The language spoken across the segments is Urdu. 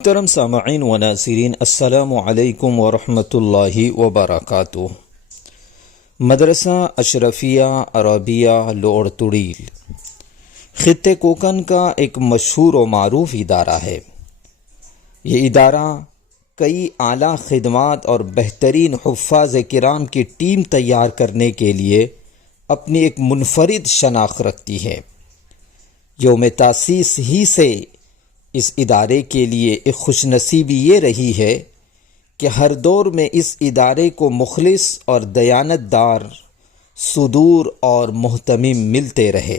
محترم سامعین و ناظرین، السلام علیکم ورحمۃ اللہ وبرکاتہ۔ مدرسہ اشرفیہ عربیہ لوڑ تڑیل خطے کوکن کا ایک مشہور و معروف ادارہ ہے۔ یہ ادارہ کئی اعلیٰ خدمات اور بہترین حفاظ کرام کی ٹیم تیار کرنے کے لیے اپنی ایک منفرد شناخت رکھتی ہے۔ یوم تاسیس ہی سے اس ادارے کے لیے ایک خوش نصیبی یہ رہی ہے کہ ہر دور میں اس ادارے کو مخلص اور دیانتدار صدور اور مہتمم ملتے رہے،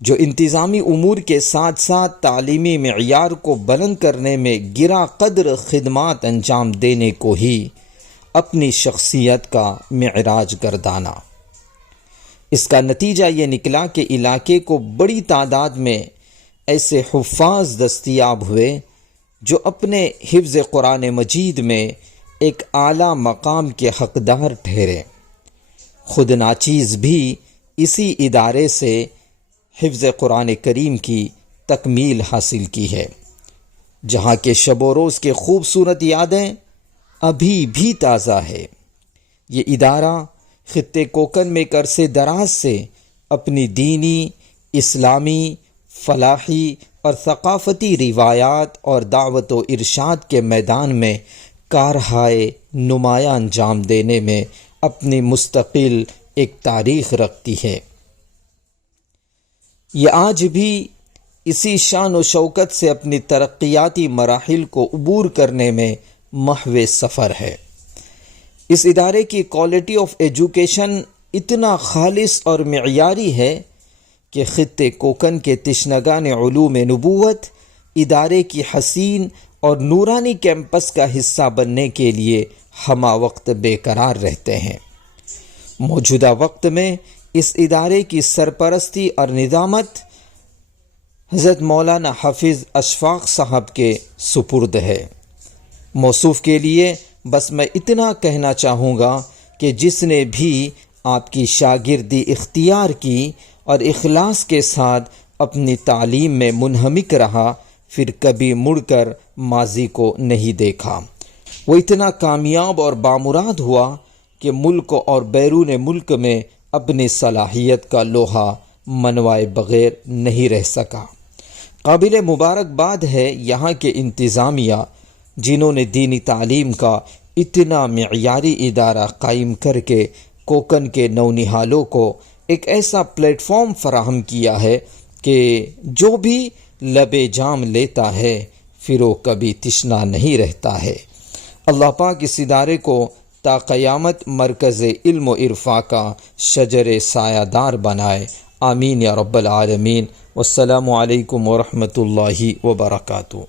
جو انتظامی امور کے ساتھ ساتھ تعلیمی معیار کو بلند کرنے میں گراں قدر خدمات انجام دینے کو ہی اپنی شخصیت کا معراج گردانا۔ اس کا نتیجہ یہ نکلا کہ علاقے کو بڑی تعداد میں ایسے حفاظ دستیاب ہوئے جو اپنے حفظ قرآن مجید میں ایک اعلیٰ مقام کے حقدار ٹھہرے۔ خود ناچیز بھی اسی ادارے سے حفظ قرآن کریم کی تکمیل حاصل کی ہے، جہاں کے شب و روز کے خوبصورت یادیں ابھی بھی تازہ ہے۔ یہ ادارہ خطے کوکن میں ایک عرصے دراز سے اپنی دینی، اسلامی، فلاحی اور ثقافتی روایات اور دعوت و ارشاد کے میدان میں کارہائے نمایاں انجام دینے میں اپنی مستقل ایک تاریخ رکھتی ہے۔ یہ آج بھی اسی شان و شوکت سے اپنی ترقیاتی مراحل کو عبور کرنے میں محو سفر ہے۔ اس ادارے کی کوالٹی آف ایجوکیشن اتنا خالص اور معیاری ہے کہ خطے کوکن کے تشنگان علوم نبوت ادارے کی حسین اور نورانی کیمپس کا حصہ بننے کے لیے ہمہ وقت بے قرار رہتے ہیں۔ موجودہ وقت میں اس ادارے کی سرپرستی اور نظامت حضرت مولانا حافظ اشفاق صاحب کے سپرد ہے۔ موصوف کے لیے بس میں اتنا کہنا چاہوں گا کہ جس نے بھی آپ کی شاگردی اختیار کی اور اخلاص کے ساتھ اپنی تعلیم میں منہمک رہا، پھر کبھی مڑ کر ماضی کو نہیں دیکھا۔ وہ اتنا کامیاب اور بامراد ہوا کہ ملک اور بیرون ملک میں اپنی صلاحیت کا لوہا منوائے بغیر نہیں رہ سکا۔ قابل مبارکباد ہے یہاں کے انتظامیہ، جنہوں نے دینی تعلیم کا اتنا معیاری ادارہ قائم کر کے کوکن کے نونہالوں کو ایک ایسا پلیٹ فارم فراہم کیا ہے کہ جو بھی لبے جام لیتا ہے پھر وہ کبھی تشنا نہیں رہتا ہے۔ اللہ پاک اس ادارے کو تا قیامت مرکز علم و عرفاں کا شجر سایہ دار بنائے، آمین یا رب العالمین۔ والسلام علیکم ورحمۃ اللہ وبرکاتہ۔